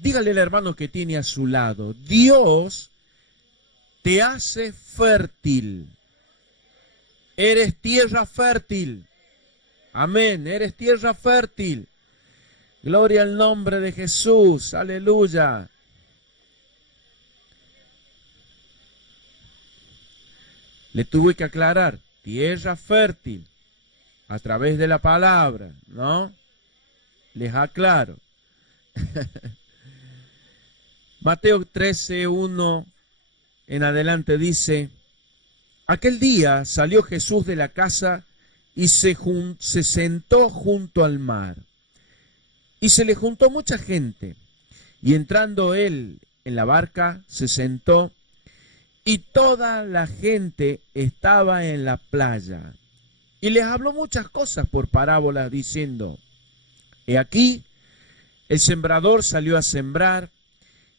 Dígale al hermano que tiene a su lado, Dios te hace fértil. Eres tierra fértil. Amén, eres tierra fértil. Gloria al nombre de Jesús, aleluya. Le tuve que aclarar, tierra fértil, a través de la palabra, ¿no? Les aclaro. Mateo 13:1 en adelante dice, aquel día salió Jesús de la casa y se sentó junto al mar. Y se le juntó mucha gente, y entrando él en la barca, se sentó, y toda la gente estaba en la playa. Y les habló muchas cosas por parábolas, diciendo, he aquí, el sembrador salió a sembrar,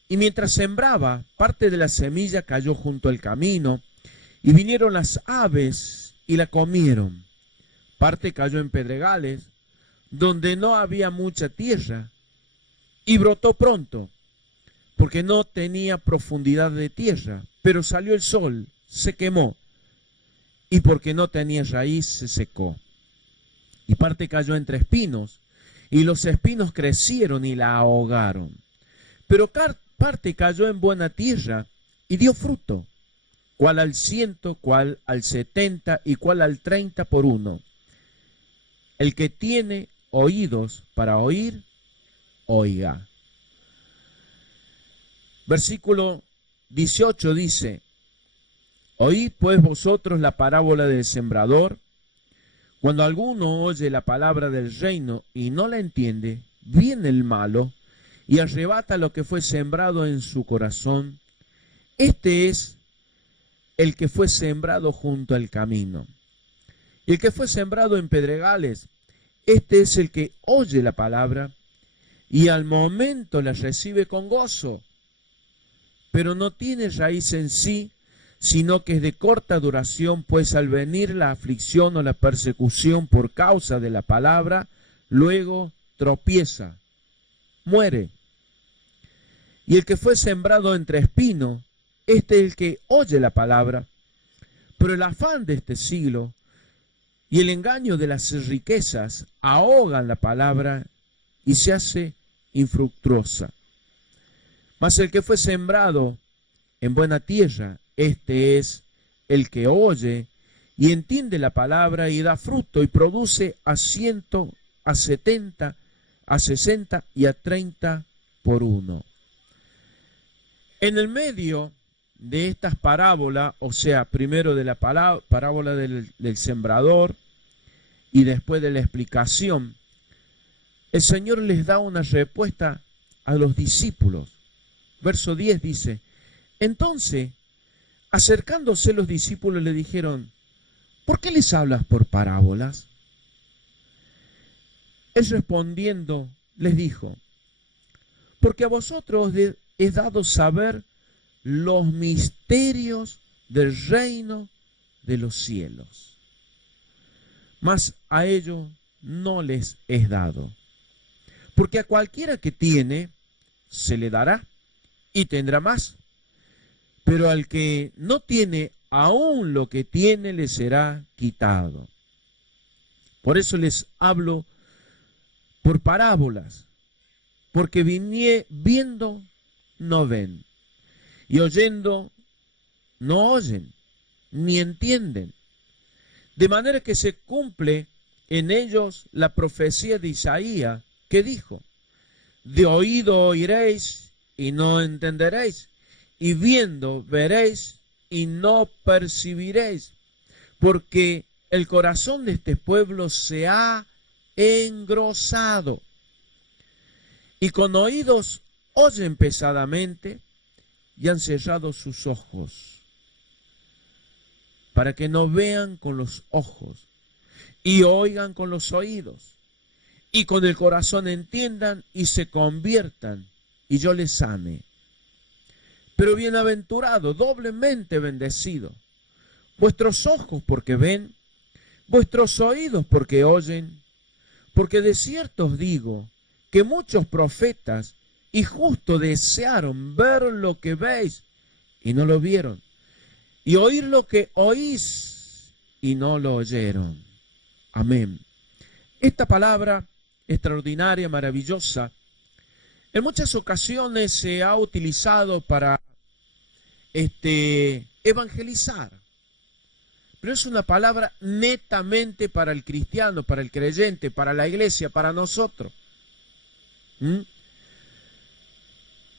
y mientras sembraba, parte de la semilla cayó junto al camino, y vinieron las aves y la comieron. Parte cayó en pedregales, donde no había mucha tierra, y brotó pronto, porque no tenía profundidad de tierra, pero salió el sol, se quemó, y porque no tenía raíz, se secó. Y parte cayó entre espinos, y los espinos crecieron y la ahogaron. Pero parte cayó en buena tierra, y dio fruto, cuál al 100, cuál al 70, y cuál al 30 por uno. El que tiene oídos para oír, oiga. Versículo 18 dice, oíd pues vosotros la parábola del sembrador. Cuando alguno oye la palabra del reino y no la entiende, viene el malo y arrebata lo que fue sembrado en su corazón. Este es el que fue sembrado junto al camino. Y el que fue sembrado en pedregales, este es el que oye la palabra y al momento la recibe con gozo, pero no tiene raíz en sí, sino que es de corta duración, pues al venir la aflicción o la persecución por causa de la palabra, luego tropieza, muere. Y el que fue sembrado entre espinos, este es el que oye la palabra, pero el afán de este siglo y el engaño de las riquezas ahogan la palabra y se hace infructuosa. Mas el que fue sembrado en buena tierra, este es el que oye y entiende la palabra y da fruto y produce a 100, a 70, a 60 y a 30 por uno. En el medio de estas parábolas, o sea, primero de la parábola del sembrador y después de la explicación, el Señor les da una respuesta a los discípulos. Verso 10 dice, entonces, acercándose los discípulos le dijeron, ¿por qué les hablas por parábolas? Él respondiendo les dijo, porque a vosotros he dado saber los misterios del reino de los cielos, mas a ellos no les es dado. Porque a cualquiera que tiene, se le dará y tendrá más. Pero al que no tiene, aún lo que tiene le será quitado. Por eso les hablo por parábolas, porque viendo no ven, y oyendo no oyen, ni entienden. De manera que se cumple en ellos la profecía de Isaías, que dijo, de oído oiréis y no entenderéis, y viendo veréis y no percibiréis, porque el corazón de este pueblo se ha engrosado, y con oídos oyen pesadamente, y han cerrado sus ojos, para que no vean con los ojos, y oigan con los oídos, y con el corazón entiendan y se conviertan, y yo les sane. Pero bienaventurado, doblemente bendecido, vuestros ojos porque ven, vuestros oídos porque oyen, porque de cierto os digo que muchos profetas y justo desearon ver lo que veis y no lo vieron, y oír lo que oís y no lo oyeron. Amén. Esta palabra extraordinaria, maravillosa, en muchas ocasiones se ha utilizado para evangelizar, pero es una palabra netamente para el cristiano, para el creyente, para la iglesia, para nosotros.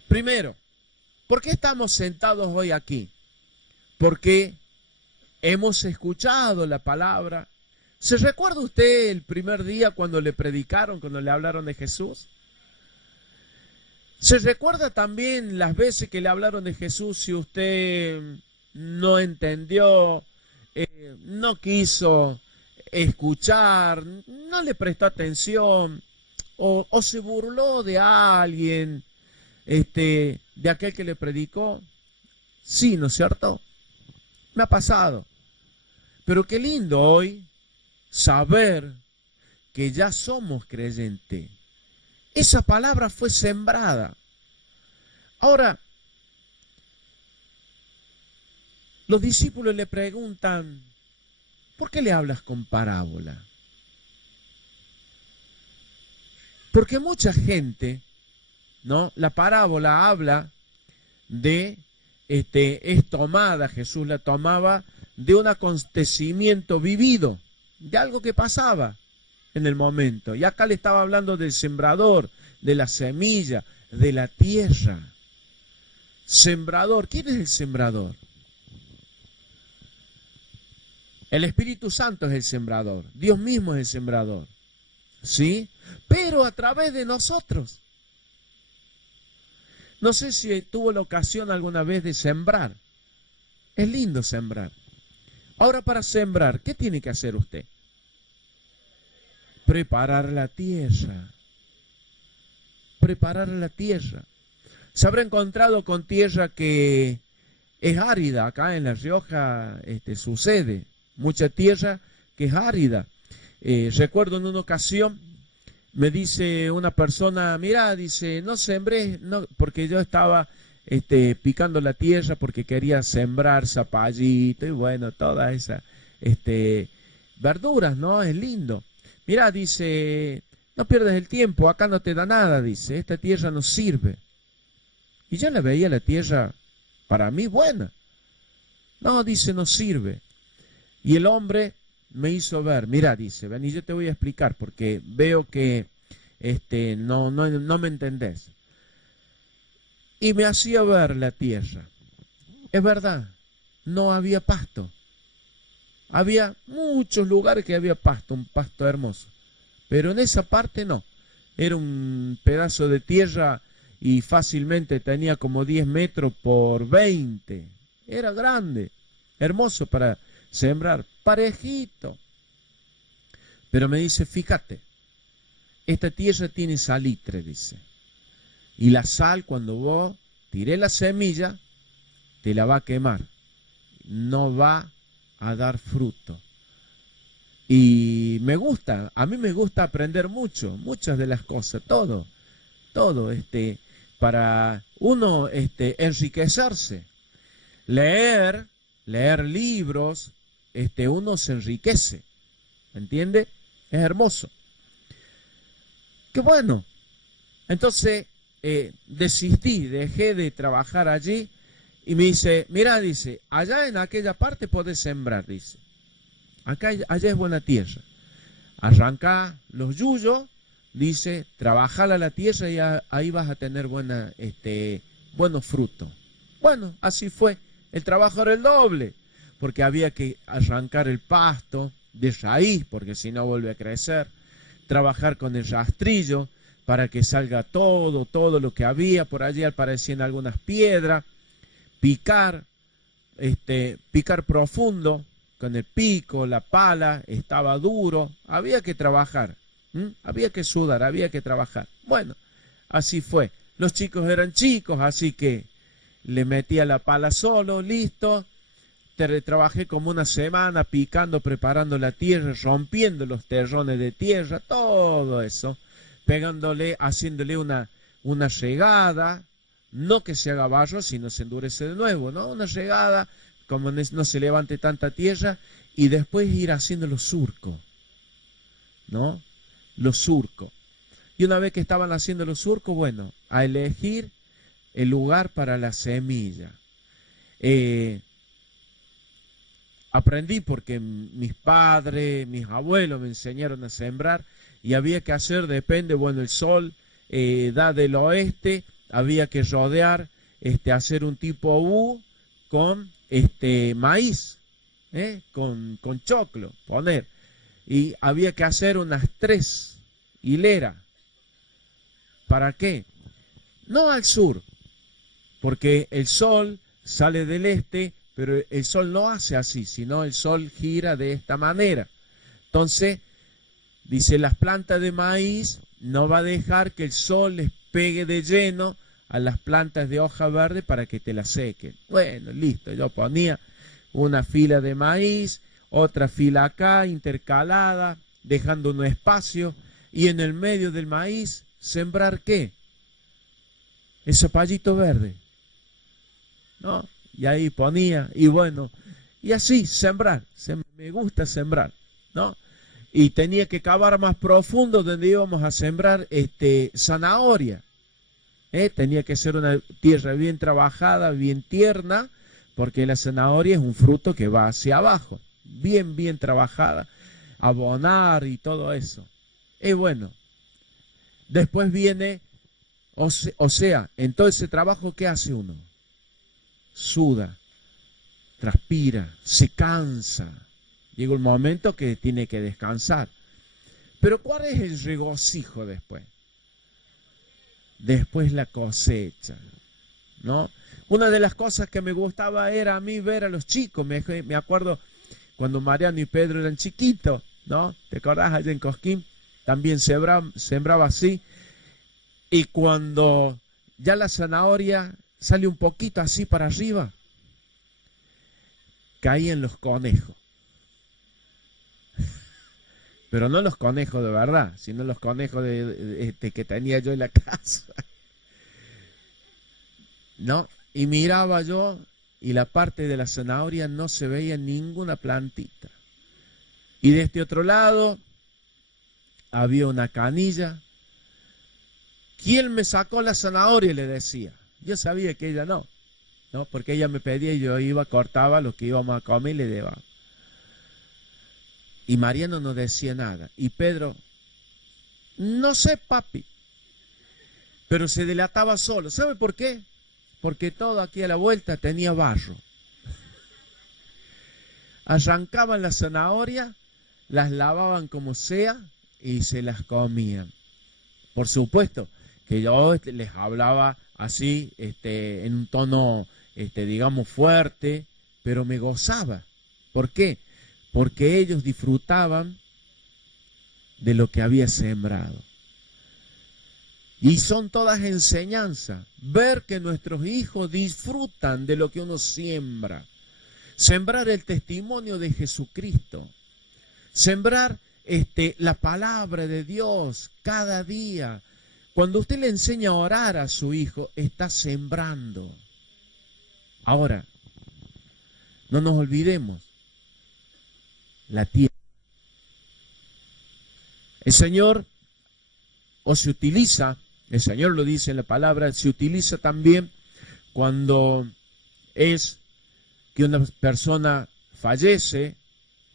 Primero, ¿por qué estamos sentados hoy aquí? Porque hemos escuchado la palabra. ¿Se recuerda usted el primer día cuando le predicaron, cuando le hablaron de Jesús? ¿Se recuerda también las veces que le hablaron de Jesús si usted no entendió, no quiso escuchar, no le prestó atención o se burló de alguien, de aquel que le predicó? Sí, ¿no es cierto? Me ha pasado. Pero qué lindo hoy saber que ya somos creyentes. Esa palabra fue sembrada. Ahora, los discípulos le preguntan, ¿por qué le hablas con parábola? Porque mucha gente, ¿no? La parábola habla de, es tomada, Jesús la tomaba de un acontecimiento vivido, de algo que pasaba en el momento. Y acá le estaba hablando del sembrador, de la semilla, de la tierra. Sembrador, ¿quién es el sembrador? El Espíritu Santo es el sembrador, Dios mismo es el sembrador, ¿sí? Pero a través de nosotros. No sé si tuvo la ocasión alguna vez de sembrar. Es lindo sembrar. Ahora, para sembrar, ¿qué tiene que hacer usted? Preparar la tierra. Preparar la tierra. Se habrá encontrado con tierra que es árida. Acá en La Rioja sucede. Mucha tierra que es árida. Recuerdo en una ocasión, me dice una persona, mira, dice, no sembré, no, porque yo estaba picando la tierra porque quería sembrar zapallito y bueno, todas esas verduras, ¿no? Es lindo. Mira, dice, no pierdas el tiempo, acá no te da nada, dice, esta tierra no sirve. Y yo le veía la tierra, para mí, buena. No, dice, no sirve. Y el hombre me hizo ver, mira, dice, ven y yo te voy a explicar, porque veo que no me entendés. Y me hacía ver la tierra. Es verdad, no había pasto. Había muchos lugares que había pasto, un pasto hermoso. Pero en esa parte no. Era un pedazo de tierra y fácilmente tenía como 10 metros por 20. Era grande, hermoso para sembrar, parejito. Pero me dice, fíjate, esta tierra tiene salitre, dice. Y la sal, cuando vos tiré la semilla, te la va a quemar. No va a dar fruto. Y me gusta, a mí me gusta aprender mucho, muchas de las cosas, todo, para uno enriquecerse. Leer libros, uno se enriquece, ¿entiende? Es hermoso. Qué bueno. Entonces desistí, dejé de trabajar allí y me dice, mira, dice, allá en aquella parte podés sembrar, dice. Allá es buena tierra. Arrancá los yuyos, dice, trabajala la tierra y ahí vas a tener buenos frutos. Bueno, así fue. El trabajo era el doble, porque había que arrancar el pasto de raíz, porque si no vuelve a crecer, trabajar con el rastrillo para que salga todo lo que había, por allí aparecían algunas piedras, picar profundo, con el pico, la pala, estaba duro, había que trabajar, había que sudar, había que trabajar. Bueno, así fue. Los chicos eran chicos, así que le metía la pala solo, listo. Trabajé como una semana picando, preparando la tierra, rompiendo los terrones de tierra, todo eso, pegándole, haciéndole una regada, no que se haga barro, sino se endurece de nuevo, ¿no? Una regada, como no se levante tanta tierra, y después ir haciendo los surcos, ¿no? Los surcos. Y una vez que estaban haciendo los surcos, bueno, a elegir el lugar para la semilla. Aprendí porque mis padres, mis abuelos me enseñaron a sembrar y había que hacer, depende, bueno, el sol da del oeste, había que rodear, hacer un tipo U con maíz, con choclo, poner. Y había que hacer unas 3 hileras. ¿Para qué? No al sur, porque el sol sale del este, pero el sol no hace así, sino el sol gira de esta manera. Entonces, dice, las plantas de maíz no va a dejar que el sol les pegue de lleno a las plantas de hoja verde para que te la sequen. Bueno, listo, yo ponía una fila de maíz, otra fila acá, intercalada, dejando un espacio, y en el medio del maíz, ¿sembrar qué? El zapallito verde, ¿no? Y ahí ponía, y bueno, y así, sembrar, me gusta sembrar, ¿no? Y tenía que cavar más profundo donde íbamos a sembrar zanahoria. Tenía que ser una tierra bien trabajada, bien tierna, porque la zanahoria es un fruto que va hacia abajo, bien trabajada, abonar y todo eso. Y bueno, después viene, o sea, en todo ese trabajo, ¿qué hace uno? Suda, transpira, se cansa. Llega un momento que tiene que descansar. Pero ¿cuál es el regocijo después? Después la cosecha, ¿no? Una de las cosas que me gustaba era a mí ver a los chicos. Me acuerdo cuando Mariano y Pedro eran chiquitos, ¿no? ¿Te acordás? Allá en Cosquín también sembraba así. Y cuando ya la zanahoria sale un poquito así para arriba, caían los conejos. Pero no los conejos de verdad, sino los conejos que tenía yo en la casa. ¿No? Y miraba yo y la parte de la zanahoria no se veía ninguna plantita. Y de este otro lado había una canilla. ¿Quién me sacó la zanahoria? Le decía. Yo sabía que ella no, porque ella me pedía y yo iba, cortaba lo que íbamos a comer y le daba. Y Mariano no decía nada. Y Pedro, no sé, papi. Pero se delataba solo. ¿Sabe por qué? Porque todo aquí a la vuelta tenía barro. Arrancaban la zanahoria, las lavaban como sea y se las comían. Por supuesto que yo les hablaba así, en un tono, digamos, fuerte, pero me gozaba. ¿Por qué? Porque ellos disfrutaban de lo que había sembrado. Y son todas enseñanzas. Ver que nuestros hijos disfrutan de lo que uno siembra. Sembrar el testimonio de Jesucristo. Sembrar la palabra de Dios cada día. Cuando usted le enseña a orar a su hijo, está sembrando. Ahora, no nos olvidemos. La tierra. El Señor se utiliza, el Señor lo dice en la palabra, se utiliza también cuando es que una persona fallece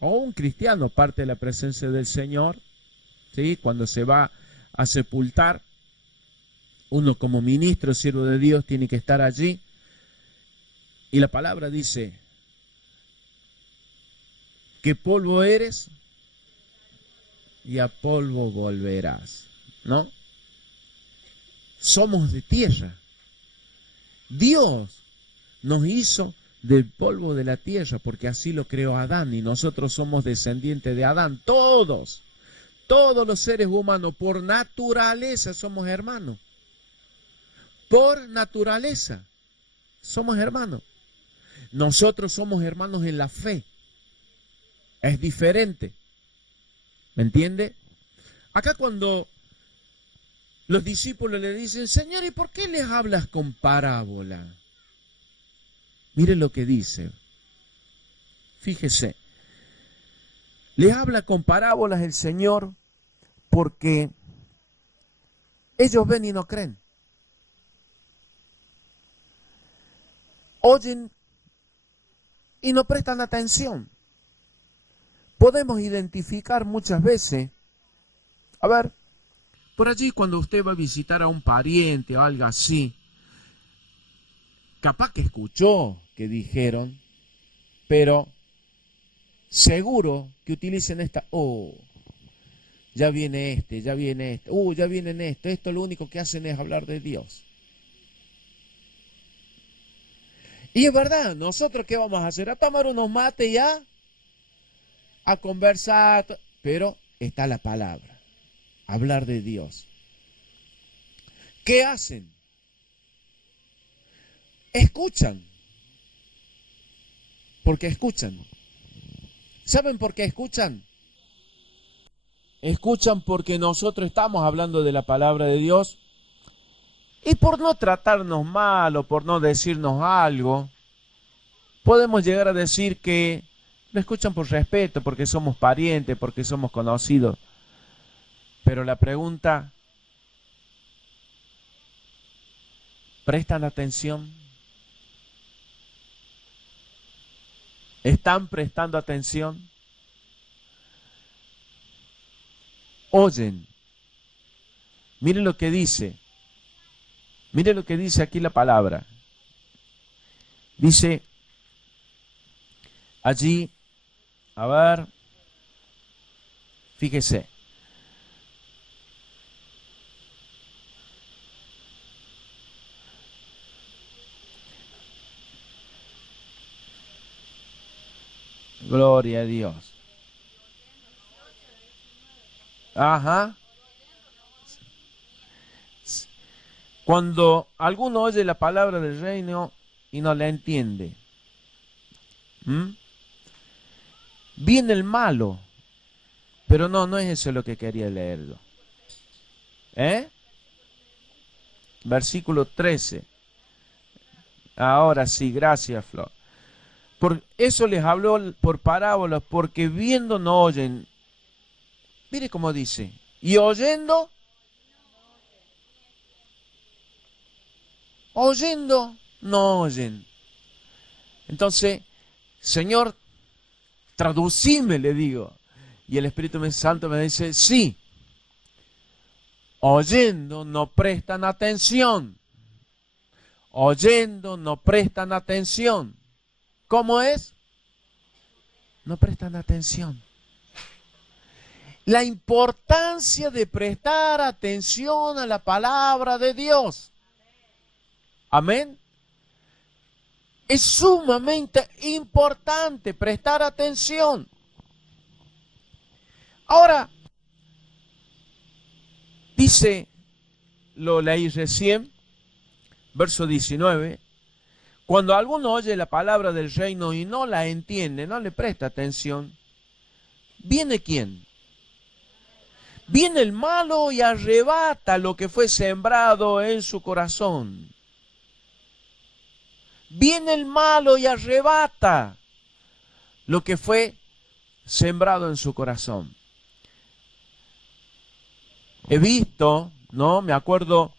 o un cristiano parte de la presencia del Señor, ¿sí? Cuando se va a sepultar, uno como ministro, siervo de Dios, tiene que estar allí. Y la palabra dice que polvo eres y a polvo volverás, ¿no? Somos de tierra. Dios nos hizo del polvo de la tierra porque así lo creó Adán y nosotros somos descendientes de Adán. Todos los seres humanos por naturaleza somos hermanos. Por naturaleza somos hermanos. Nosotros somos hermanos en la fe. Es diferente. ¿Me entiende? Acá cuando Los discípulos le dicen, Señor, ¿y por qué les hablas con parábola? Mire lo que dice. Fíjese. Les habla con parábolas el Señor porque ellos ven y no creen. Oyen y no prestan atención. Podemos identificar muchas veces, a ver, por allí cuando usted va a visitar a un pariente o algo así, capaz que escuchó que dijeron, pero seguro que utilicen esta, ya viene este, ya vienen esto lo único que hacen es hablar de Dios. Y es verdad, nosotros ¿qué vamos a hacer? A tomar unos mates ya, a conversar, pero está la palabra, hablar de Dios. ¿Qué hacen? Escuchan, porque escuchan. ¿Saben por qué escuchan? Escuchan porque nosotros estamos hablando de la palabra de Dios y por no tratarnos mal o por no decirnos algo, podemos llegar a decir que lo escuchan por respeto, porque somos parientes, porque somos conocidos. Pero la pregunta, ¿prestan atención? ¿Están prestando atención? Oyen. Miren lo que dice. Miren lo que dice aquí la palabra. Dice allí, a ver, fíjese. Gloria a Dios. Ajá. Cuando alguno oye la palabra del reino y no la entiende, viene el malo, pero no es eso lo que quería leerlo. Versículo 13. Ahora sí, gracias, Flor. Por eso les habló por parábolas, porque viendo no oyen. Mire cómo dice, y oyendo no oyen. Entonces, Señor, traducime, le digo. Y el Espíritu Santo me dice, sí, oyendo no prestan atención. Oyendo no prestan atención. ¿Cómo es? No prestan atención. La importancia de prestar atención a la palabra de Dios. Amén. Es sumamente importante prestar atención. Ahora, dice, lo leí recién, verso 19, cuando alguno oye la palabra del reino y no la entiende, no le presta atención, ¿viene quién? Viene el malo y arrebata lo que fue sembrado en su corazón. Viene el malo y arrebata lo que fue sembrado en su corazón. He visto, ¿no? Me acuerdo,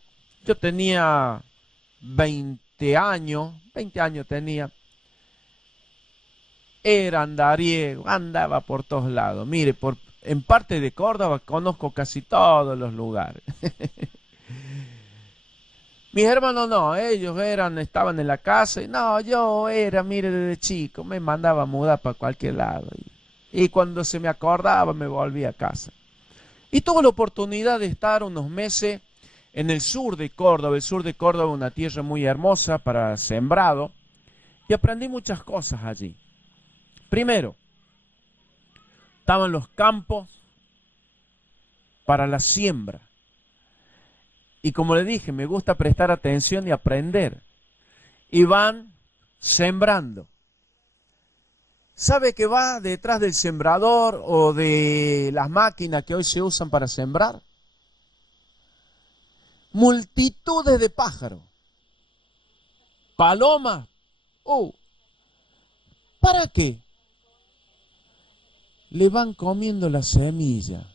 yo tenía 20 años tenía. Era andariego, andaba por todos lados. Mire, en parte de Córdoba conozco casi todos los lugares. Mis hermanos no, ellos estaban en la casa. No, mire, desde chico, me mandaba a mudar para cualquier lado. Y cuando se me acordaba, me volvía a casa. Y tuve la oportunidad de estar unos meses en el sur de Córdoba. El sur de Córdoba es una tierra muy hermosa para sembrado. Y aprendí muchas cosas allí. Primero, estaban los campos para la siembra. Y como le dije, me gusta prestar atención y aprender. Y van sembrando. ¿Sabe qué va detrás del sembrador o de las máquinas que hoy se usan para sembrar? multitudes de pájaros, palomas. ¿Para qué? Le van comiendo la semilla.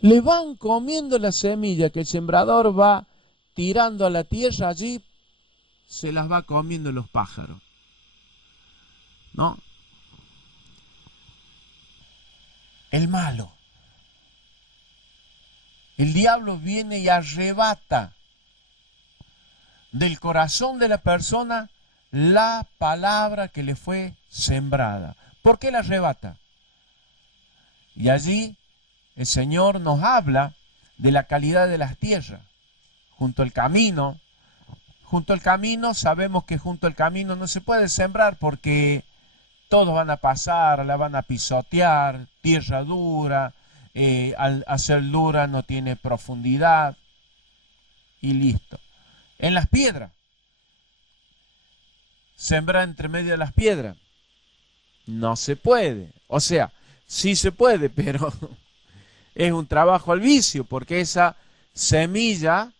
Le van comiendo la semilla que el sembrador va tirando a la tierra, allí se las va comiendo los pájaros, ¿no? El malo, el diablo viene y arrebata del corazón de la persona la palabra que le fue sembrada. ¿Por qué la arrebata? Y allí el Señor nos habla de la calidad de las tierras. Junto al camino sabemos que junto al camino no se puede sembrar porque todos van a pasar, la van a pisotear, tierra dura, al hacer dura no tiene profundidad y listo. En las piedras, sembrar entre medio de las piedras, no se puede. O sea, sí se puede, pero es un trabajo al vicio, porque esa semilla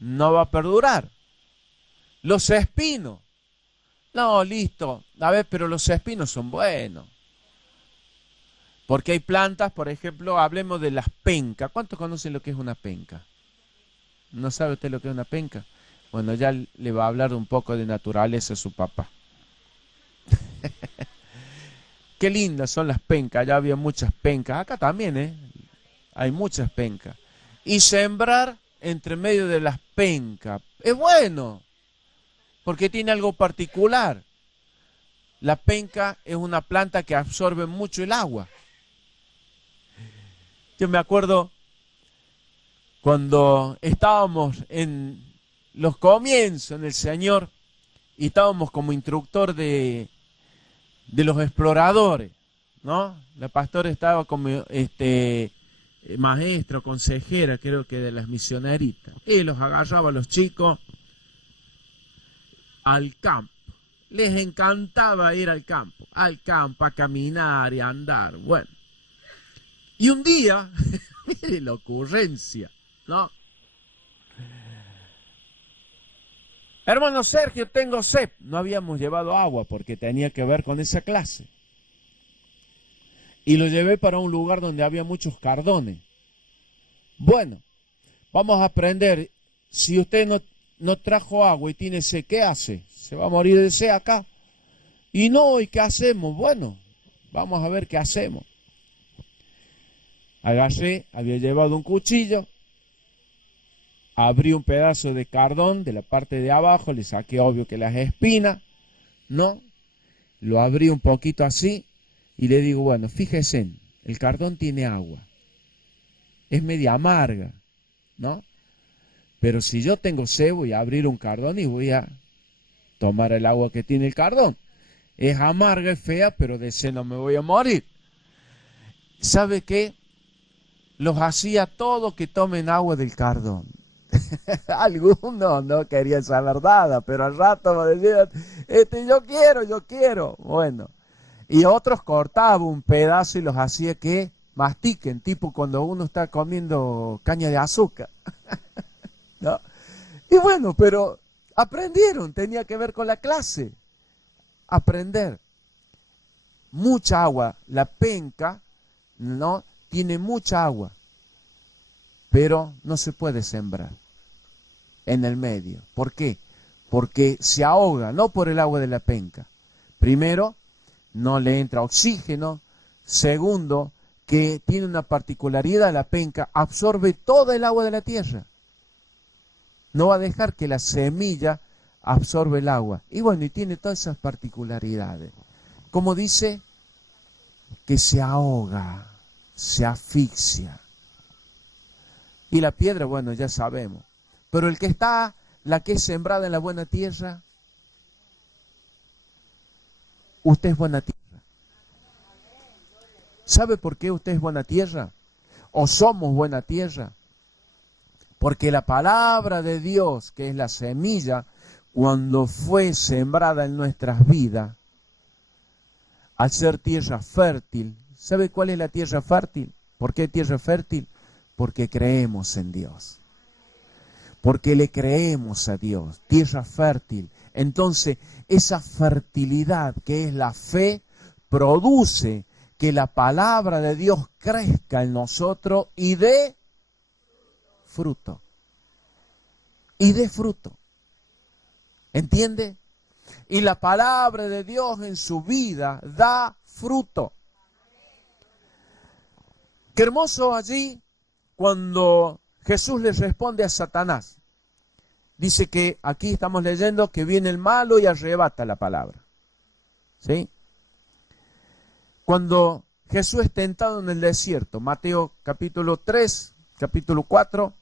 no va a perdurar. Los espinos, no, listo, a ver, pero los espinos son buenos. Porque hay plantas, por ejemplo, hablemos de las pencas. ¿Cuántos conocen lo que es una penca? ¿No sabe usted lo que es una penca? Bueno, ya le va a hablar un poco de naturaleza a su papá. Qué lindas son las pencas, ya había muchas pencas. Acá también, hay muchas pencas. Y sembrar entre medio de las pencas es bueno, porque tiene algo particular. La penca es una planta que absorbe mucho el agua. Yo me acuerdo cuando estábamos en los comienzos en el Señor y estábamos como instructor de los exploradores, ¿no? La pastora estaba como maestra, consejera, creo que de las misioneritas. Y los agarraba a los chicos al campo. Les encantaba ir al campo a caminar y a andar. Bueno. Y un día, mire la ocurrencia, ¿no? Hermano Sergio, tengo sed. No habíamos llevado agua porque tenía que ver con esa clase. Y lo llevé para un lugar donde había muchos cardones. Bueno, vamos a aprender. Si usted no trajo agua y tiene sed, ¿qué hace? Se va a morir de sed acá. Y no, ¿y qué hacemos? Bueno, vamos a ver qué hacemos. Agarré, había llevado un cuchillo, abrí un pedazo de cardón de la parte de abajo, le saqué obvio que las espinas, ¿no? Lo abrí un poquito así y le digo, bueno, fíjese, el cardón tiene agua, es media amarga, ¿no? Pero si yo tengo sed, voy a abrir un cardón y voy a tomar el agua que tiene el cardón. Es amarga, es fea, pero de sed no me voy a morir. ¿Sabe qué? Los hacía todos que tomen agua del cardón. Algunos no querían saber nada, pero al rato me decían, yo quiero. Bueno, y otros cortaban un pedazo y los hacía que mastiquen, tipo cuando uno está comiendo caña de azúcar. ¿No? Y bueno, pero aprendieron, tenía que ver con la clase. Aprender. Mucha agua, la penca, ¿no? Tiene mucha agua, pero no se puede sembrar en el medio. ¿Por qué? Porque se ahoga, no por el agua de la penca. Primero, no le entra oxígeno. Segundo, que tiene una particularidad la penca, absorbe toda el agua de la tierra. No va a dejar que la semilla absorbe el agua. Y bueno, y tiene todas esas particularidades. Como dice, que se ahoga, se asfixia. Y la piedra, bueno, ya sabemos. Pero la que es sembrada en la buena tierra, usted es buena tierra. ¿Sabe por qué usted es buena tierra? ¿O somos buena tierra? Porque la palabra de Dios, que es la semilla, cuando fue sembrada en nuestras vidas, al ser tierra fértil, ¿sabe cuál es la tierra fértil? ¿Por qué tierra fértil? Porque creemos en Dios. Porque le creemos a Dios. Tierra fértil. Entonces, esa fertilidad que es la fe produce que la palabra de Dios crezca en nosotros y dé fruto. Y dé fruto. ¿Entiende? Y la palabra de Dios en su vida da fruto. Qué hermoso allí cuando Jesús le responde a Satanás. Dice que aquí estamos leyendo que viene el malo y arrebata la palabra. ¿Sí? Cuando Jesús es tentado en el desierto, Mateo capítulo 3, capítulo 4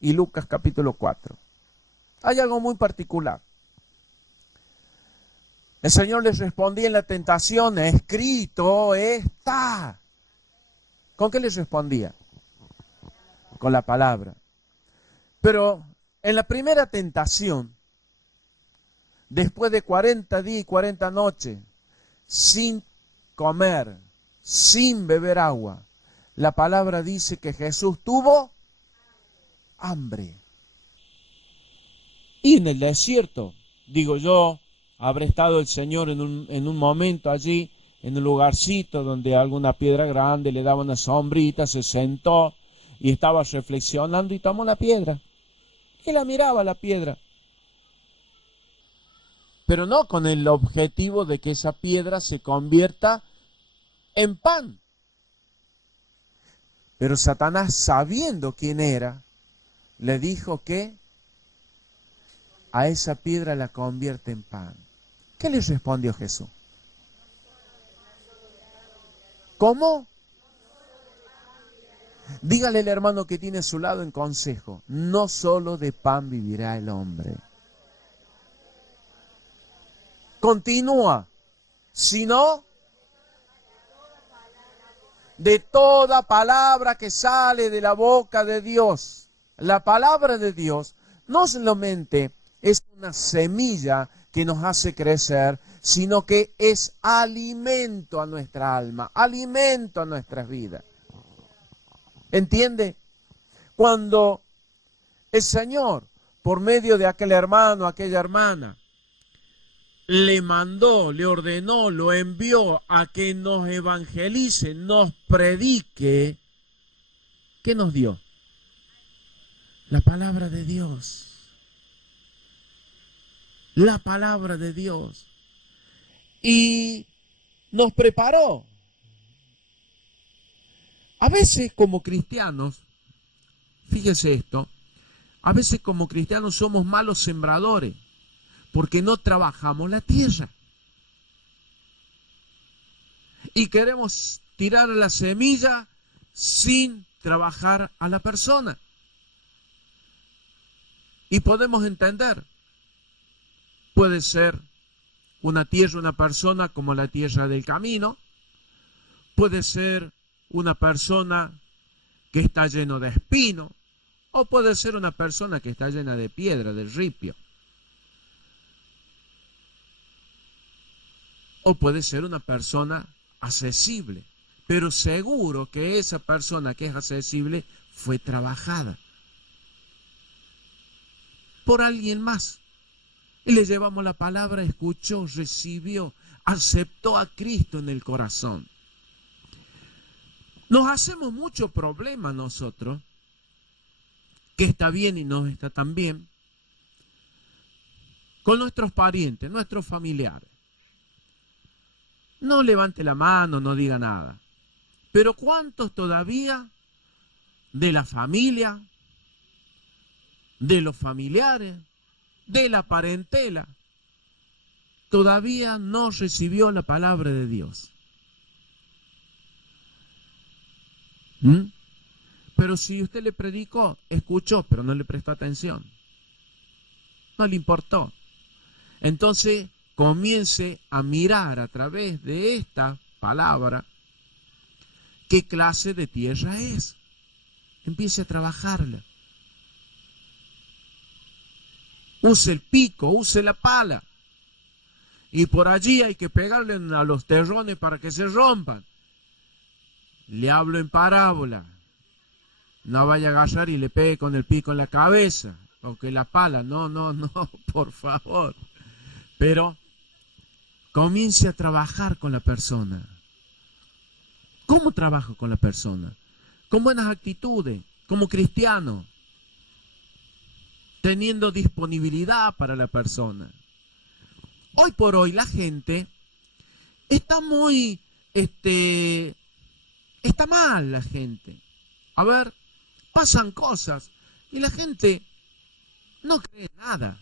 y Lucas capítulo 4. Hay algo muy particular. El Señor les respondía en la tentación, escrito está. ¿Con qué les respondía? Con la palabra. Pero en la primera tentación, después de 40 días y 40 noches, sin comer, sin beber agua, la palabra dice que Jesús tuvo hambre. Y en el desierto, digo yo, habrá estado el Señor en un momento allí, en un lugarcito donde alguna piedra grande le daba una sombrita, se sentó y estaba reflexionando y tomó la piedra. Y la miraba la piedra. Pero no con el objetivo de que esa piedra se convierta en pan. Pero Satanás, sabiendo quién era, le dijo que a esa piedra la convierte en pan. ¿Qué le respondió Jesús? ¿Cómo? Dígale al hermano que tiene a su lado en consejo, no solo de pan vivirá el hombre. Continúa, sino de toda palabra que sale de la boca de Dios. La palabra de Dios no solamente es una semilla que nos hace crecer, sino que es alimento a nuestra alma, alimento a nuestras vidas. ¿Entiende? Cuando el Señor, por medio de aquel hermano, aquella hermana, le mandó, le ordenó, lo envió a que nos evangelice, nos predique, ¿qué nos dio? La palabra de Dios. La palabra de Dios. Y nos preparó. A veces como cristianos, fíjese esto, a veces como cristianos somos malos sembradores, porque no trabajamos la tierra. Y queremos tirar la semilla sin trabajar a la persona. Y podemos entender, puede ser una tierra, una persona como la tierra del camino, puede ser una persona que está lleno de espino, o puede ser una persona que está llena de piedra, de ripio. O puede ser una persona accesible, pero seguro que esa persona que es accesible fue trabajada por alguien más. Y le llevamos la palabra, escuchó, recibió, aceptó a Cristo en el corazón. Nos hacemos mucho problema nosotros, que está bien y no está tan bien, con nuestros parientes, nuestros familiares. No levante la mano, no diga nada. Pero ¿cuántos todavía de la familia, de los familiares, de la parentela, todavía no recibió la palabra de Dios? Pero si usted le predicó, escuchó, pero no le prestó atención, no le importó. Entonces comience a mirar a través de esta palabra qué clase de tierra es. Empiece a trabajarla. Use el pico, use la pala. Y por allí hay que pegarle a los terrones para que se rompan. Le hablo en parábola. no vaya a agarrar y le pegue con el pico en la cabeza, o que la pala, no, por favor. Pero comience a trabajar con la persona. ¿Cómo trabajo con la persona? Con buenas actitudes, como cristiano, teniendo disponibilidad para la persona. Hoy por hoy la gente está muy, está mal la gente. A ver, pasan cosas y la gente no cree nada.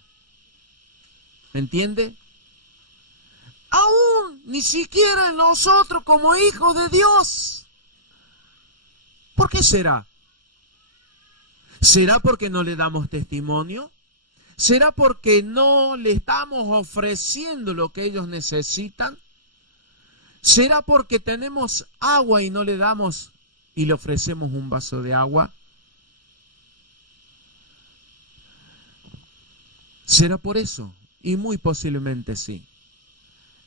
¿Me entiende? Aún ni siquiera en nosotros como hijos de Dios. ¿Por qué será? ¿Será porque no le damos testimonio? ¿Será porque no le estamos ofreciendo lo que ellos necesitan? ¿Será porque tenemos agua y no le damos y le ofrecemos un vaso de agua? ¿Será por eso? Y muy posiblemente sí.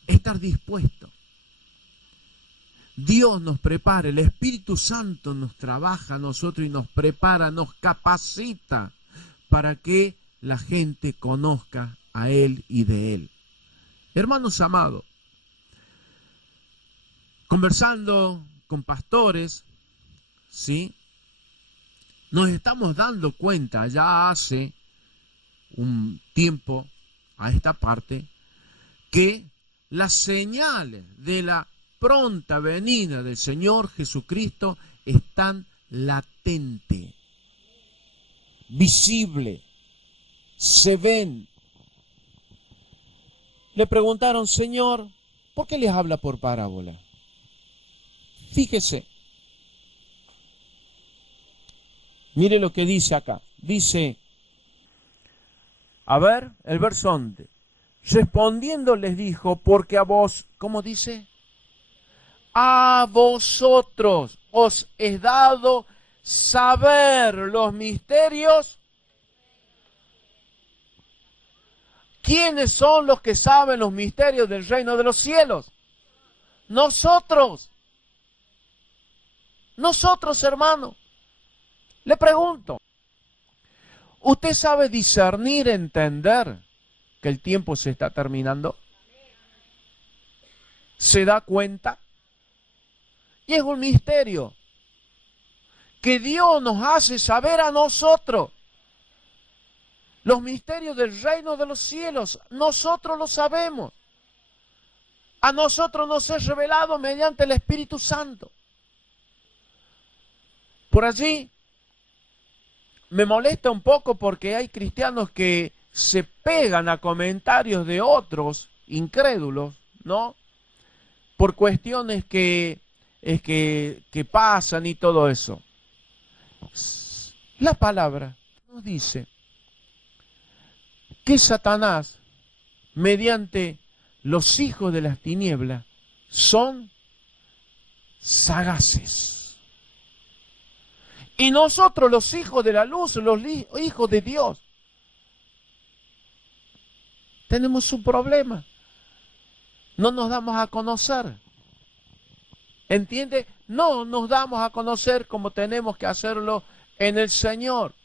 Estar dispuesto. Dios nos prepara, el Espíritu Santo nos trabaja a nosotros y nos prepara, nos capacita para que la gente conozca a Él y de Él. Hermanos amados, conversando con pastores, ¿sí? Nos estamos dando cuenta ya hace un tiempo a esta parte que las señales de la pronta venida del Señor Jesucristo están latentes, visibles, se ven. Le preguntaron, Señor, ¿por qué les habla por parábola? Fíjese, mire lo que dice acá. Dice, a ver, el verso 11. Respondiendo les dijo, porque a vos, ¿cómo dice? A vosotros os he dado saber los misterios. ¿Quiénes son los que saben los misterios del reino de los cielos? Nosotros. Nosotros, hermano. Le pregunto, ¿usted sabe discernir, entender que el tiempo se está terminando? ¿Se da cuenta? Y es un misterio que Dios nos hace saber a nosotros. Los misterios del reino de los cielos, nosotros lo sabemos. A nosotros nos es revelado mediante el Espíritu Santo. Por allí me molesta un poco porque hay cristianos que se pegan a comentarios de otros incrédulos, ¿no? Por cuestiones que pasan y todo eso. La palabra nos dice que Satanás, mediante los hijos de las tinieblas, son sagaces. Y nosotros, los hijos de la luz, los hijos de Dios, tenemos un problema. No nos damos a conocer. ¿Entiende? No nos damos a conocer como tenemos que hacerlo en el Señor.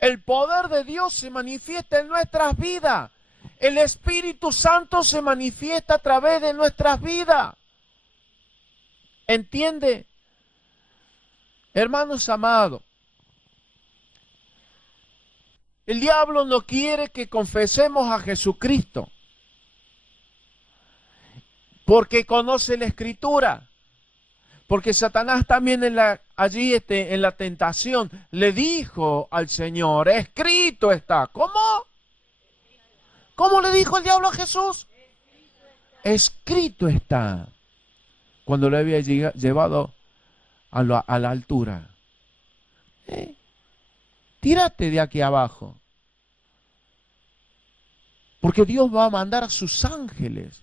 El poder de Dios se manifiesta en nuestras vidas. El Espíritu Santo se manifiesta a través de nuestras vidas. ¿Entiende? Hermanos amados, el diablo no quiere que confesemos a Jesucristo, porque conoce la Escritura. Porque Satanás también allí en la tentación le dijo al Señor, escrito está. ¿Cómo? ¿Cómo le dijo el diablo a Jesús? Escrito está. Cuando le había llevado a la altura. Tírate de aquí abajo. Porque Dios va a mandar a sus ángeles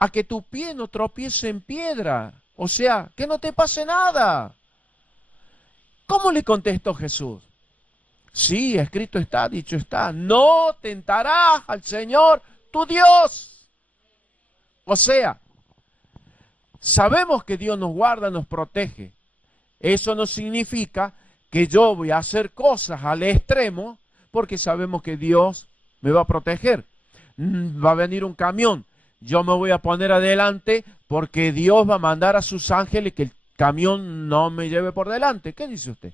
a que tu pie no tropiece en piedra. O sea, que no te pase nada. ¿Cómo le contestó Jesús? Sí, escrito está, dicho está. No tentarás al Señor tu Dios. O sea, sabemos que Dios nos guarda, nos protege. Eso no significa que yo voy a hacer cosas al extremo porque sabemos que Dios me va a proteger. Va a venir un camión, yo me voy a poner adelante porque Dios va a mandar a sus ángeles que el camión no me lleve por delante. ¿Qué dice usted?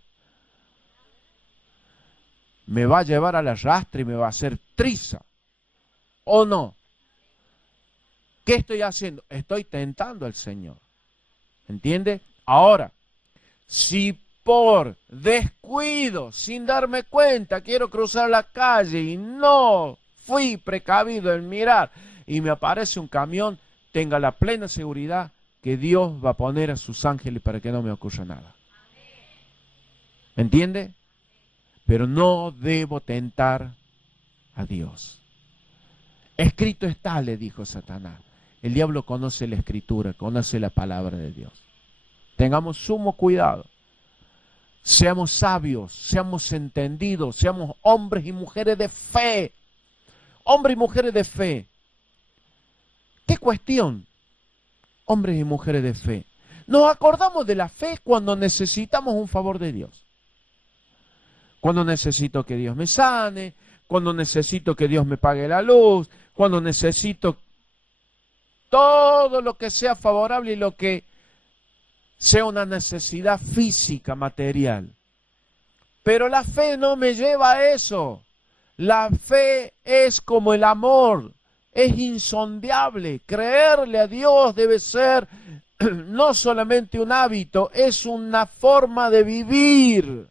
Me va a llevar a la rastra y me va a hacer triza. ¿O no? ¿Qué estoy haciendo? Estoy tentando al Señor. ¿Entiende? Ahora, si por descuido, sin darme cuenta, quiero cruzar la calle y no fui precavido en mirar y me aparece un camión, tenga la plena seguridad que Dios va a poner a sus ángeles para que no me ocurra nada. ¿Entiende? Pero no debo tentar a Dios. Escrito está, le dijo Satanás. El diablo conoce la escritura, conoce la palabra de Dios. Tengamos sumo cuidado. Seamos sabios, seamos entendidos, seamos hombres y mujeres de fe. Hombres y mujeres de fe. ¿Qué cuestión? Hombres y mujeres de fe. Nos acordamos de la fe cuando necesitamos un favor de Dios. Cuando necesito que Dios me sane, cuando necesito que Dios me pague la luz, cuando necesito todo lo que sea favorable y lo que sea una necesidad física, material. Pero la fe no me lleva a eso. La fe es como el amor, es insondable. Creerle a Dios debe ser no solamente un hábito, es una forma de vivir.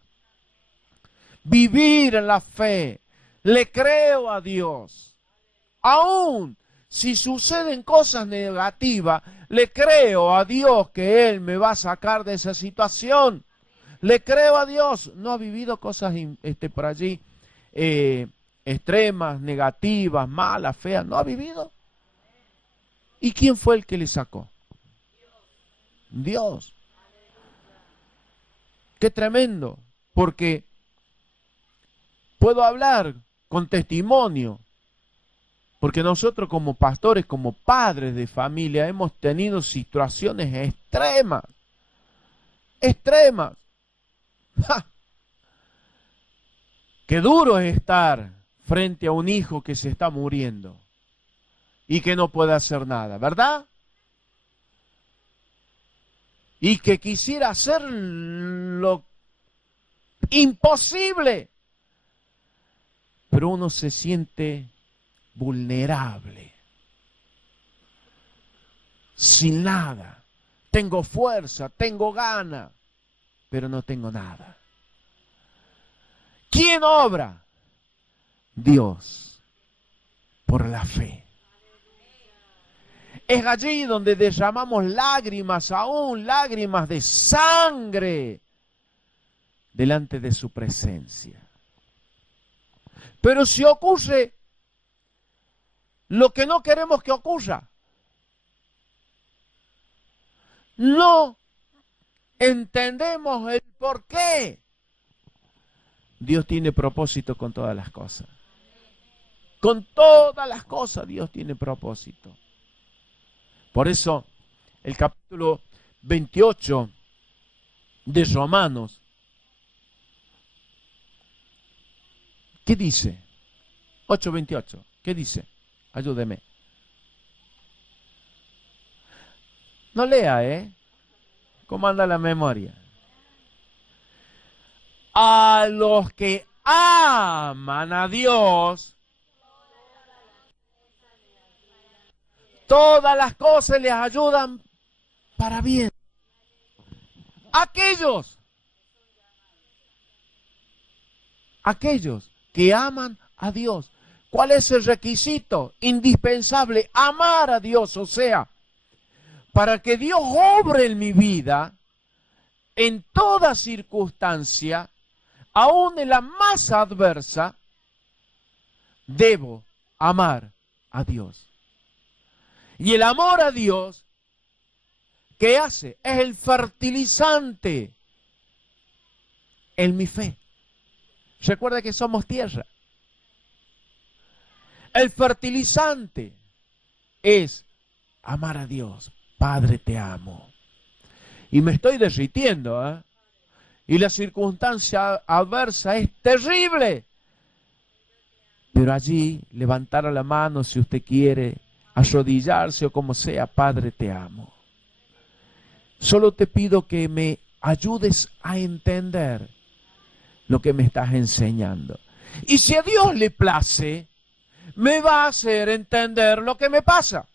Vivir en la fe. Le creo a Dios. Aún si suceden cosas negativas, le creo a Dios que Él me va a sacar de esa situación. Le creo a Dios. ¿No ha vivido cosas por allí extremas, negativas, malas, feas? ¿No ha vivido? ¿Y quién fue el que le sacó? Dios. Qué tremendo. Porque puedo hablar con testimonio. Porque nosotros como pastores, como padres de familia, hemos tenido situaciones extremas. Extremas. ¡Ja! Qué duro es estar frente a un hijo que se está muriendo y que no puede hacer nada, ¿verdad? Y que quisiera hacer lo imposible. Pero uno se siente vulnerable, sin nada. Tengo fuerza, tengo ganas, pero no tengo nada. ¿Quién obra? Dios, por la fe. Es allí donde derramamos lágrimas, aún lágrimas de sangre, delante de su presencia. Pero si ocurre lo que no queremos que ocurra, no entendemos el por qué. Dios tiene propósito con todas las cosas. Con todas las cosas Dios tiene propósito. Por eso el capítulo 28 de Romanos, ¿qué dice? 8:28, ¿qué dice? Ayúdeme. No lea, ¿Cómo anda la memoria? A los que aman a Dios, todas las cosas les ayudan para bien. Aquellos que aman a Dios. ¿Cuál es el requisito indispensable? Amar a Dios, o sea, para que Dios obre en mi vida, en toda circunstancia, aún en la más adversa, debo amar a Dios. Y el amor a Dios, ¿qué hace? Es el fertilizante en mi fe. Recuerda que somos tierra. El fertilizante es amar a Dios. Padre, te amo. Y me estoy derritiendo, y la circunstancia adversa es terrible. Pero allí levantar la mano si usted quiere, arrodillarse o como sea, Padre, te amo. Solo te pido que me ayudes a entender lo que me estás enseñando. Y si a Dios le place, me va a hacer entender lo que me pasa.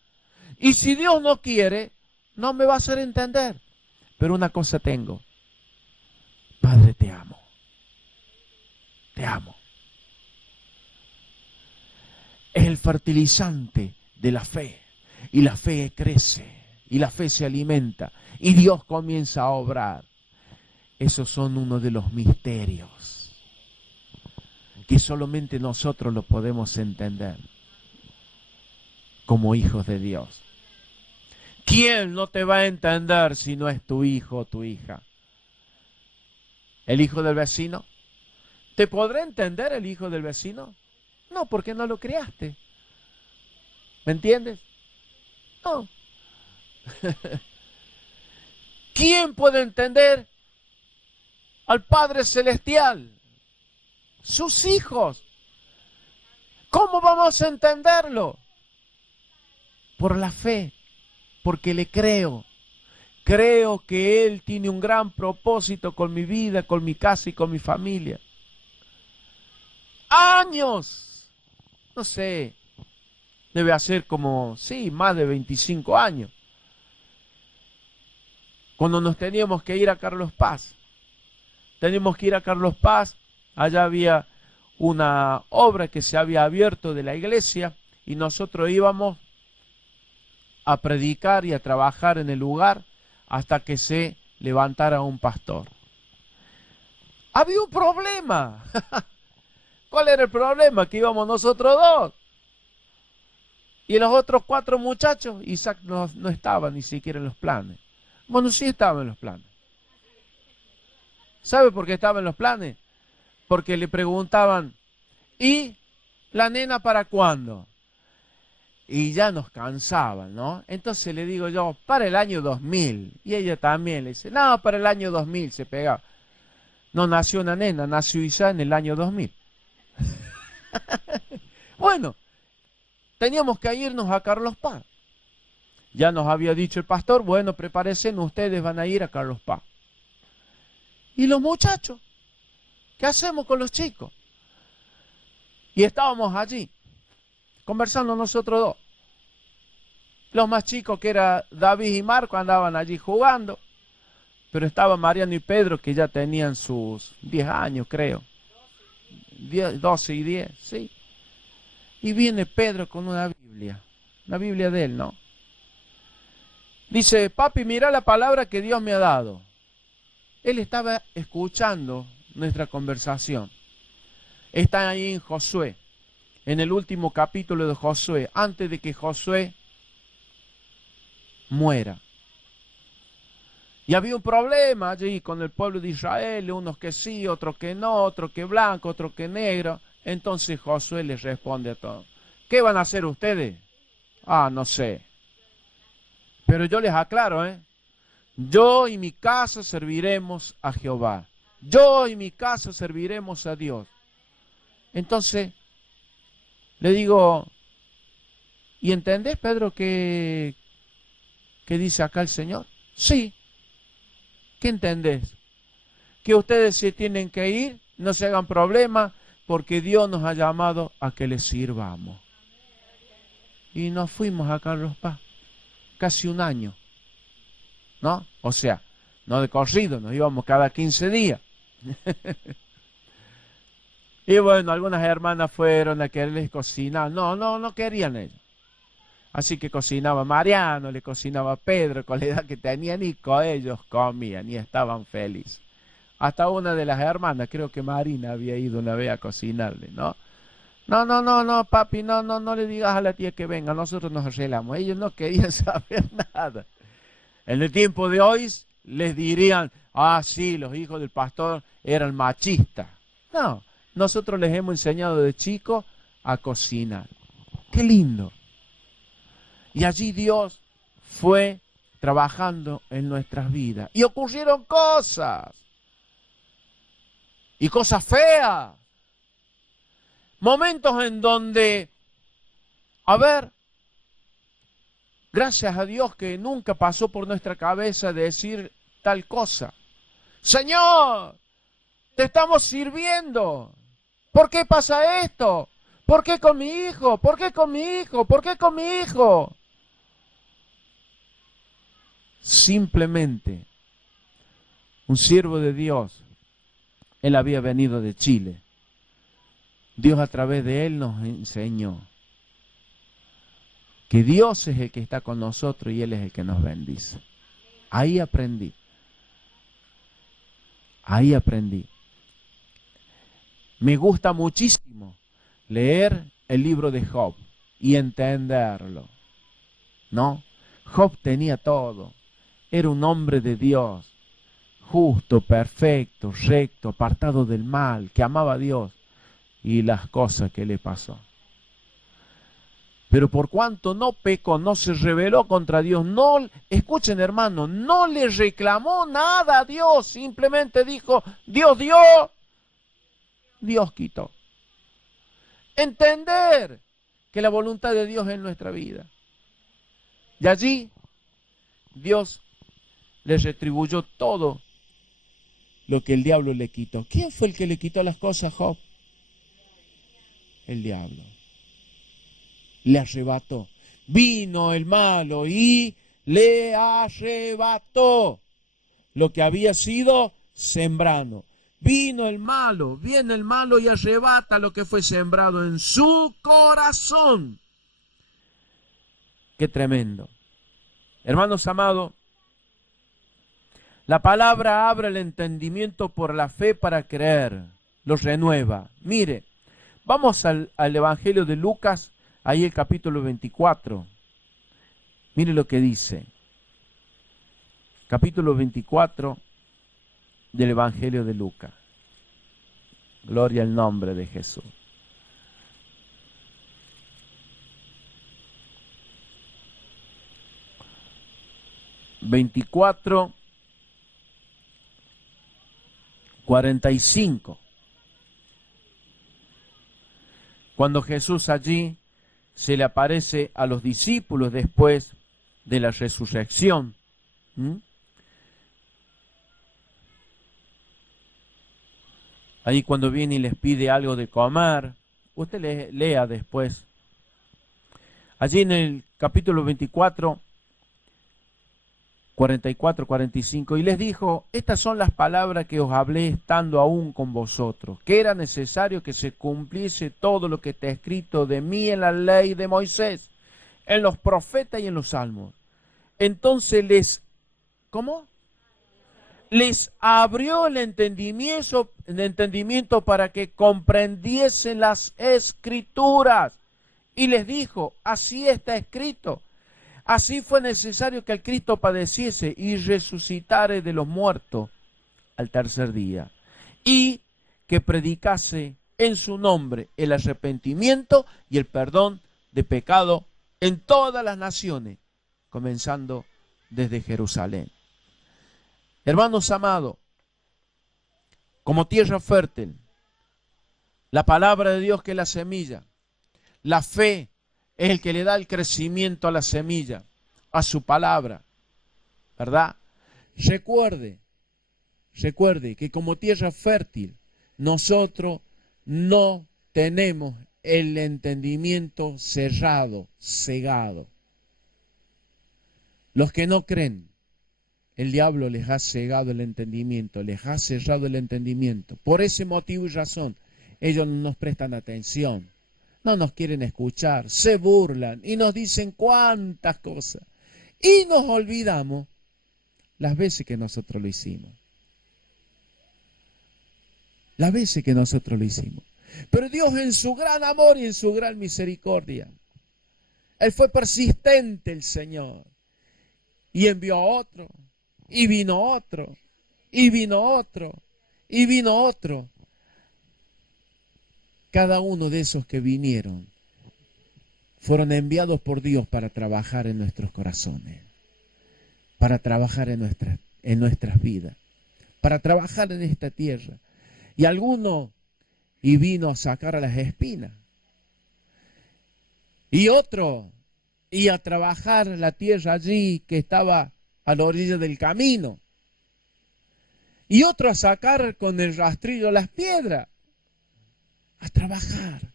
Y si Dios no quiere, no me va a hacer entender. Pero una cosa tengo. Padre, te amo. Te amo. Es el fertilizante de la fe. Y la fe crece. Y la fe se alimenta. Y Dios comienza a obrar. Esos son uno de los misterios que solamente nosotros lo podemos entender como hijos de Dios. ¿Quién no te va a entender si no es tu hijo o tu hija? ¿El hijo del vecino? ¿Te podrá entender el hijo del vecino? No, porque no lo criaste. ¿Me entiendes? No. ¿Quién puede entender al Padre Celestial? Sus hijos. ¿Cómo vamos a entenderlo? Por la fe, porque le creo. Creo que Él tiene un gran propósito con mi vida, con mi casa y con mi familia. Años, no sé, debe hacer como, sí, más de 25 años. Cuando nos teníamos que ir a Carlos Paz. Teníamos que ir a Carlos Paz, allá había una obra que se había abierto de la iglesia y nosotros íbamos a predicar y a trabajar en el lugar hasta que se levantara un pastor. Había un problema. ¿Cuál era el problema? Que íbamos nosotros dos. Y los otros 4 muchachos, Isaac no estaba ni siquiera en los planes. Bueno, sí estaba en los planes. ¿Sabe por qué estaba en los planes? Porque le preguntaban, ¿y la nena para cuándo? Y ya nos cansaban, ¿no? Entonces le digo yo, para el año 2000. Y ella también le dice, no, para el año 2000 se pegaba. No nació una nena, nació Isaac en el año 2000. Bueno, teníamos que irnos a Carlos Paz. Ya nos había dicho el pastor, bueno, prepárense, ustedes van a ir a Carlos Paz. ¿Y los muchachos? ¿Qué hacemos con los chicos? Y estábamos allí, conversando nosotros dos. Los más chicos, que era David y Marco, andaban allí jugando. Pero estaban Mariano y Pedro, que ya tenían sus 10 años, creo. 12 y 10, sí. Y viene Pedro con una Biblia de él, ¿no? Dice, papi, mira la palabra que Dios me ha dado. Él estaba escuchando nuestra conversación. Está ahí en Josué, en el último capítulo de Josué, antes de que Josué muera. Y había un problema allí con el pueblo de Israel, unos que sí, otros que no, otros que blanco, otros que negro. Entonces Josué les responde a todos, ¿qué van a hacer ustedes? Ah, no sé. Pero yo les aclaro, yo y mi casa serviremos a Jehová. Yo y mi casa serviremos a Dios. Entonces, le digo, ¿y entendés, Pedro, qué dice acá el Señor? Sí. ¿Qué entendés? Que ustedes se tienen que ir, no se hagan problema, porque Dios nos ha llamado a que les sirvamos. Y nos fuimos a Carlos Paz, casi un año, ¿no? O sea, no de corrido, nos íbamos cada 15 días. Y bueno, algunas hermanas fueron a quererles cocinar. No querían ellos. Así que cocinaba Mariano, le cocinaba Pedro, con la edad que tenían, y con ellos comían y estaban felices. Hasta una de las hermanas, creo que Marina, había ido una vez a cocinarle, ¿no? No, papi, no le digas a la tía que venga, nosotros nos arreglamos. Ellos no querían saber nada. En el tiempo de hoy les dirían, ah, sí, los hijos del pastor eran machistas. No, nosotros les hemos enseñado de chicos a cocinar. ¡Qué lindo! Y allí Dios fue trabajando en nuestras vidas. Y ocurrieron cosas. y cosas feas. Momentos en donde, a ver, gracias a Dios que nunca pasó por nuestra cabeza decir tal cosa. Señor, te estamos sirviendo. ¿Por qué pasa esto? ¿Por qué con mi hijo? ¿Por qué con mi hijo? ¿Por qué con mi hijo? Simplemente, un siervo de Dios, él había venido de Chile. Dios a través de él nos enseñó que Dios es el que está con nosotros y Él es el que nos bendice. Ahí aprendí. Ahí aprendí. Me gusta muchísimo leer el libro de Job y entenderlo, ¿no? Job tenía todo. Era un hombre de Dios, justo, perfecto, recto, apartado del mal, que amaba a Dios y las cosas que le pasó. Pero por cuanto no pecó, no se rebeló contra Dios, no, escuchen hermano, no le reclamó nada a Dios, simplemente dijo, Dios dio, Dios quitó. Entender que la voluntad de Dios es en nuestra vida. Y allí Dios le retribuyó todo lo que el diablo le quitó. ¿Quién fue el que le quitó las cosas a Job? El diablo. Le arrebató. Vino el malo y le arrebató lo que había sido sembrado. Viene el malo y arrebata lo que fue sembrado en su corazón. Qué tremendo. Hermanos amados, la palabra abre el entendimiento por la fe para creer, los renueva. Mire, vamos al Evangelio de Lucas, ahí el capítulo 24. Mire lo que dice. Capítulo 24 del Evangelio de Lucas. Gloria al nombre de Jesús. (24, 45). Cuando Jesús allí se le aparece a los discípulos después de la resurrección. Ahí cuando viene y les pide algo de comer, usted lea después. Allí en el capítulo 24, 44, 45, y les dijo, estas son las palabras que os hablé estando aún con vosotros, que era necesario que se cumpliese todo lo que está escrito de mí en la ley de Moisés, en los profetas y en los salmos. Entonces les abrió el entendimiento para que comprendiesen las escrituras, y les dijo, así está escrito. Así fue necesario que el Cristo padeciese y resucitare de los muertos al tercer día, y que predicase en su nombre el arrepentimiento y el perdón de pecado en todas las naciones, comenzando desde Jerusalén. Hermanos amados, como tierra fértil, la palabra de Dios que es la semilla, la fe es el que le da el crecimiento a la semilla, a su palabra, ¿verdad? Recuerde que como tierra fértil, nosotros no tenemos el entendimiento cerrado, cegado. Los que no creen, el diablo les ha cegado el entendimiento, les ha cerrado el entendimiento. Por ese motivo y razón, ellos no nos prestan atención. No nos quieren escuchar, se burlan y nos dicen cuántas cosas. Y nos olvidamos las veces que nosotros lo hicimos. Las veces que nosotros lo hicimos. Pero Dios en su gran amor y en su gran misericordia, Él fue persistente el Señor. Y envió a otro, y vino otro, y vino otro, y vino otro. Cada uno de esos que vinieron fueron enviados por Dios para trabajar en nuestros corazones, para trabajar en nuestras vidas, para trabajar en esta tierra. Y alguno y vino a sacar a las espinas. Y otro y a trabajar la tierra allí que estaba a la orilla del camino. Y otro a sacar con el rastrillo las piedras. A trabajar.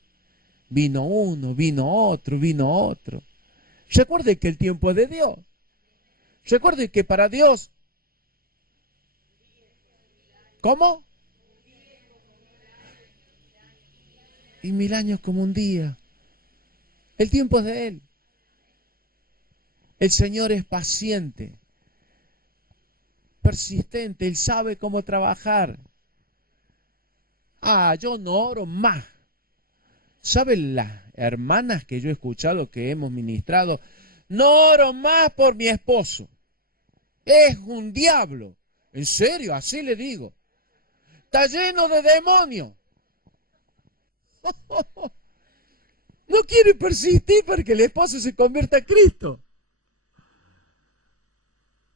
Vino uno, vino otro, vino otro. Recuerde que el tiempo es de Dios. Recuerde que para Dios, ¿cómo? Y 1000 años como un día. El tiempo es de Él. El Señor es paciente, persistente, Él sabe cómo trabajar. Yo no oro más. ¿Saben las hermanas que yo he escuchado que hemos ministrado? No oro más por mi esposo. Es un diablo. En serio, así le digo. Está lleno de demonios. No quiere persistir para que el esposo se convierta a Cristo.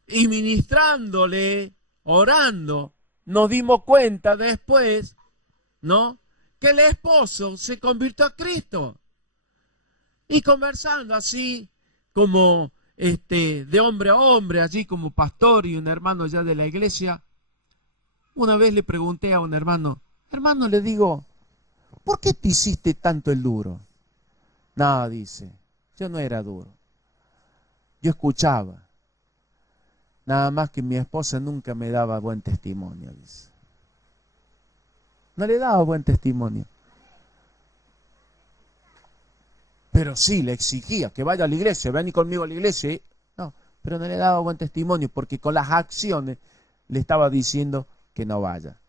Y ministrándole, orando, nos dimos cuenta después, ¿no?, que el esposo se convirtió a Cristo. Y conversando así, como de hombre a hombre, allí como pastor y un hermano ya de la iglesia, una vez le pregunté a un hermano, le digo, ¿por qué te hiciste tanto el duro? No, dice, yo no era duro. Yo escuchaba. Nada más que mi esposa nunca me daba buen testimonio, dice. No le daba buen testimonio. Pero sí, le exigía que vaya a la iglesia, vení conmigo a la iglesia. No, pero no le daba buen testimonio porque con las acciones le estaba diciendo que no vaya.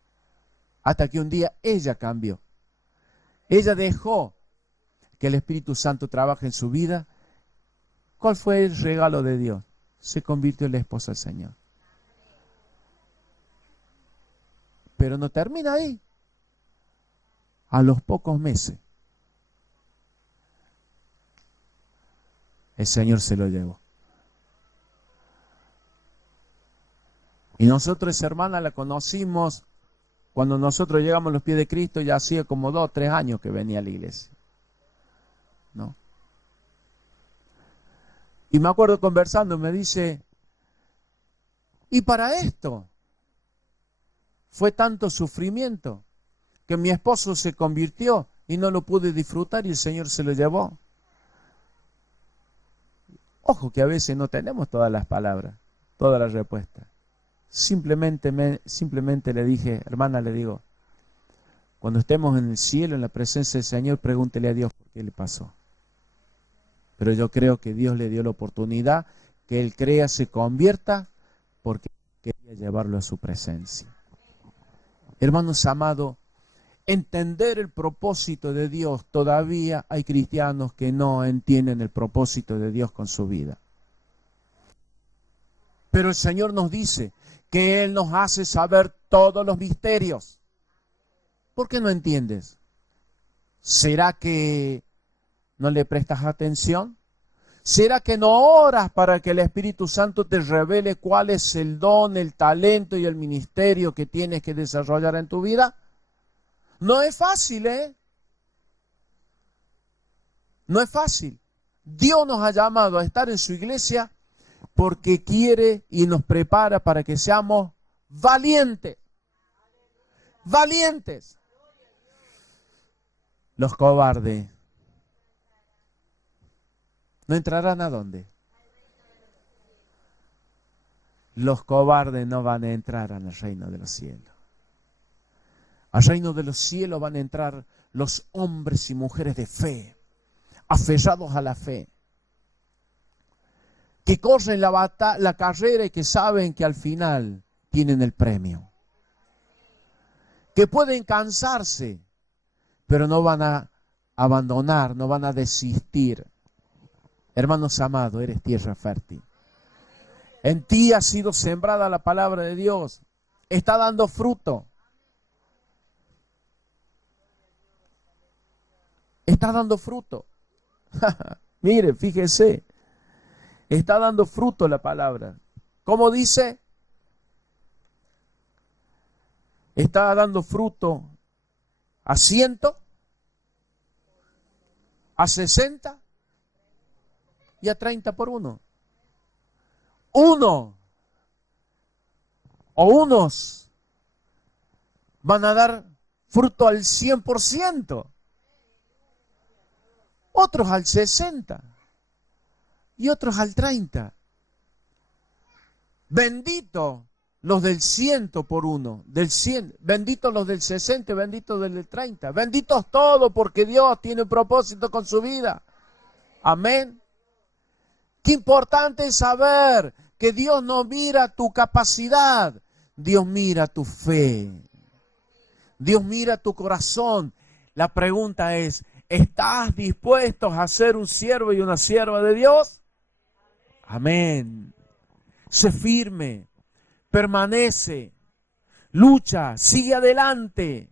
Hasta que un día ella cambió. Ella dejó que el Espíritu Santo trabaje en su vida. ¿Cuál fue el regalo de Dios? Se convirtió en la esposa del Señor. Pero no termina ahí. A los pocos meses, el Señor se lo llevó. Y nosotros, esa hermana, la conocimos cuando nosotros llegamos a los pies de Cristo, ya hacía como 2 o 3 años que venía a la iglesia, ¿no? Y me acuerdo conversando, me dice, y para esto fue tanto sufrimiento que mi esposo se convirtió y no lo pude disfrutar y el Señor se lo llevó. Ojo que a veces no tenemos todas las palabras, todas las respuestas. Simplemente le dije, hermana, le digo, cuando estemos en el cielo, en la presencia del Señor, pregúntele a Dios por qué le pasó. Pero yo creo que Dios le dio la oportunidad, que él crea, se convierta, porque quería llevarlo a su presencia. Hermanos amados, entender el propósito de Dios, todavía hay cristianos que no entienden el propósito de Dios con su vida. Pero el Señor nos dice que Él nos hace saber todos los misterios. ¿Por qué no entiendes? ¿Será que no le prestas atención? ¿Será que no oras para que el Espíritu Santo te revele cuál es el don, el talento y el ministerio que tienes que desarrollar en tu vida? No es fácil, ¿eh? No es fácil. Dios nos ha llamado a estar en su iglesia porque quiere y nos prepara para que seamos valientes. Valientes. Los cobardes no entrarán ¿a dónde? Los cobardes no van a entrar al reino de los cielos. Al reino de los cielos van a entrar los hombres y mujeres de fe, aferrados a la fe, que corren la carrera y que saben que al final tienen el premio, que pueden cansarse, pero no van a abandonar, no van a desistir. Hermanos amados, eres tierra fértil. En ti ha sido sembrada la palabra de Dios. Está dando fruto. Está dando fruto. Mire, fíjese. Está dando fruto la palabra. ¿Cómo dice? está dando fruto a 100, a 60 y a 30 por uno. Uno o unos van a dar fruto al 100%, otros al 60% y otros al 30%. Bendito los del 100 por uno, del 100, benditos los del 60, benditos del 30, benditos todos porque Dios tiene un propósito con su vida. Amén. Qué importante es saber que Dios no mira tu capacidad, Dios mira tu fe, Dios mira tu corazón. La pregunta es, ¿estás dispuesto a ser un siervo y una sierva de Dios? Amén. Sé firme, permanece, lucha, sigue adelante.